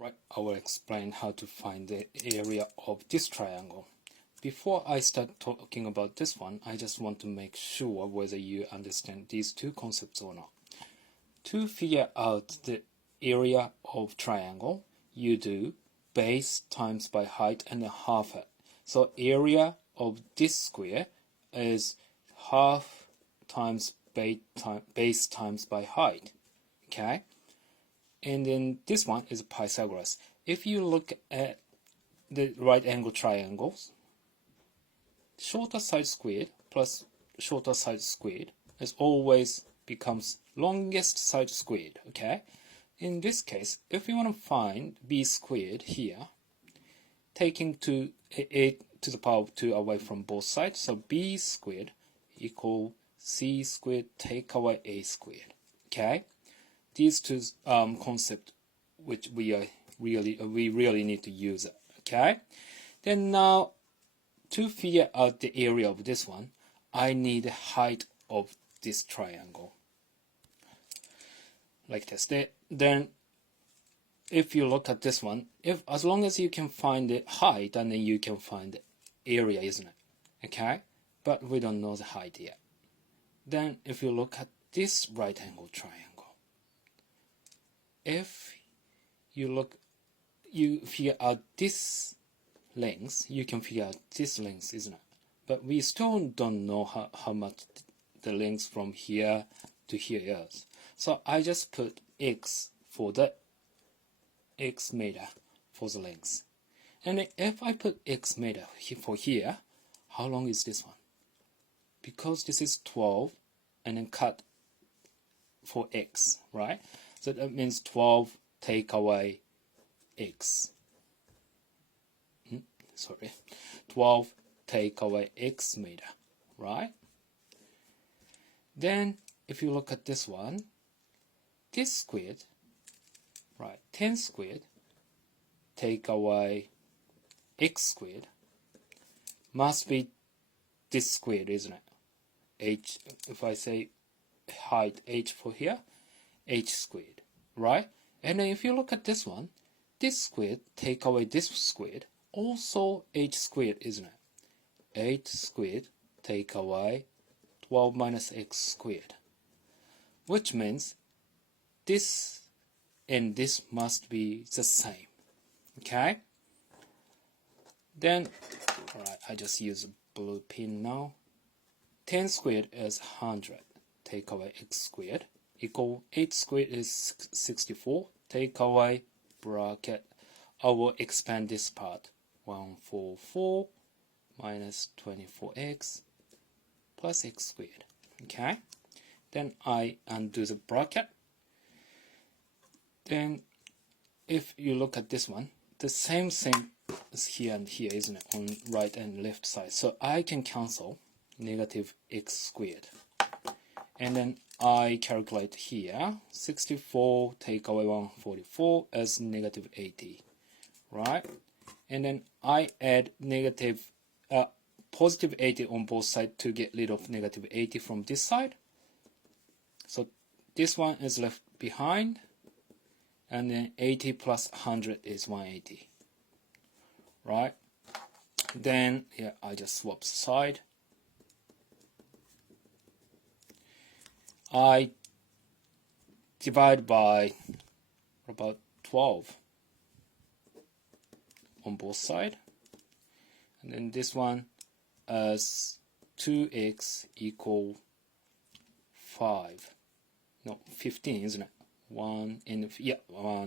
Right, I will explain how to find the area of this triangle. Before I start talking about this one, I just want to make sure whether you understand these two concepts or not. To figure out the area of triangle, you do base times by height and half it. So area of this square is half times base times by height. Okay? And then this one is Pythagoras. If you look at the right angle triangles, shorter side squared plus shorter side squared is always becomes longest side squared. Okay? In this case, if you want to find b squared here, taking a to the power of 2 away from both sides, so b squared equal c squared take away a squared. Okay? These two concepts which we really need to use. Okay, then now to figure out the area of this one, I need the height of this triangle like this. Then if you look at this one, as long as you can find the height, and then you can find the area, isn't it? Okay, but we don't know the height yet. Then if you look at this right angle triangle, if you figure out this length, you can figure out this length, isn't it? But we still don't know how much the length from here to here is. So I just put x for the x meter for the length. And if I put x meter for here, how long is this one? Because this is 12 and then cut for x, right? So that means 12 take away x. 12 take away x meter, right? Then if you look at this one, this squared, right, 10 squared take away x squared must be this squared, isn't it? H, if I say height h for here, h squared, right? And then if you look at this one, this squared take away this squared, also h squared, isn't it? H squared take away 12 minus x squared, which means this and this must be the same. Okay? Then, alright, I just use a blue pin now. 10 squared is 100. Take away x squared equal 8 squared is 64. Take away bracket. I will expand this part. 144 minus 24x plus x squared. Okay? Then I undo the bracket. Then if you look at this one, the same thing is here and here, isn't it? On right and left side. So I can cancel negative x squared. And then I calculate here, 64 take away 144 as negative 80, right? And then I add positive 80 on both sides to get rid of negative 80 from this side. So this one is left behind, and then 80 plus 100 is 180, right? Then yeah, I just swap the side. I divide by about 12 on both sides, and then this one as 2x equal 15, isn't it? 1 and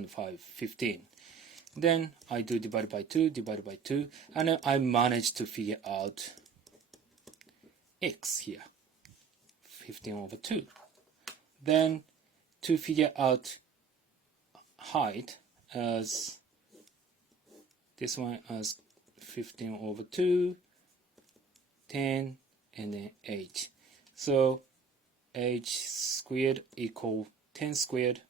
5, 15. Then I do divide by 2, and then I managed to figure out x here, 15 over 2. Then to figure out height as this one as 15 over 2, 10, and then h. So h squared equal 10 squared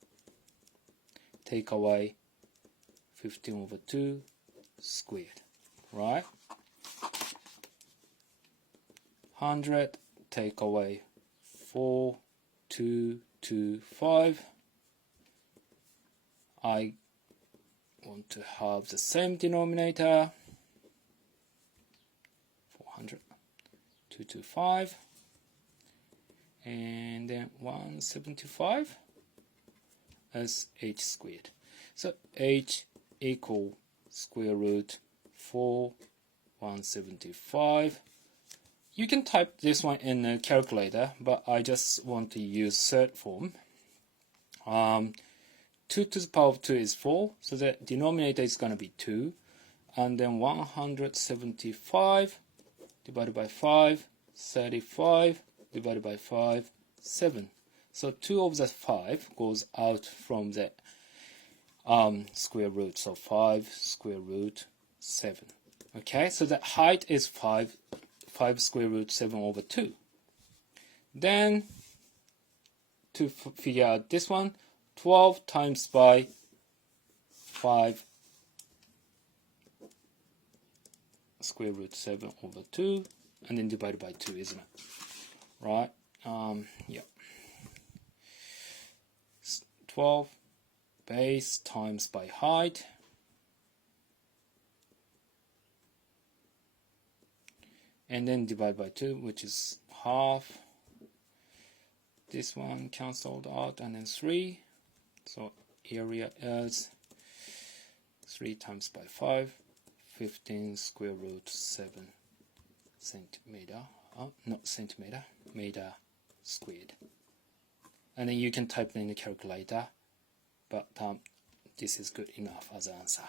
take away 15 over 2 squared, right? 100 take away 4, 2, 2, 5. I want to have the same denominator. 400, 225, and then 175 as h squared. So h equal square root 4 175. You can type this one in a calculator, but I just want to use third form. 2 to the power of 2 is 4, so the denominator is going to be 2. And then 175 divided by 5, 35 divided by 5, 7. So 2 of the 5 goes out from the square root, so 5 square root 7. Okay, so the height is 5 square root 7 over 2. Then, to figure out this one, 12 times by 5 square root 7 over 2, and then divided by 2, isn't it? Right? Yeah. 12 base times by height. And then divide by 2, which is half. This one cancelled out, and then 3. So area is 3 times by 5, 15 square root 7 centimeter. Not centimeter, meter squared. And then you can type it in the calculator, but this is good enough as an answer.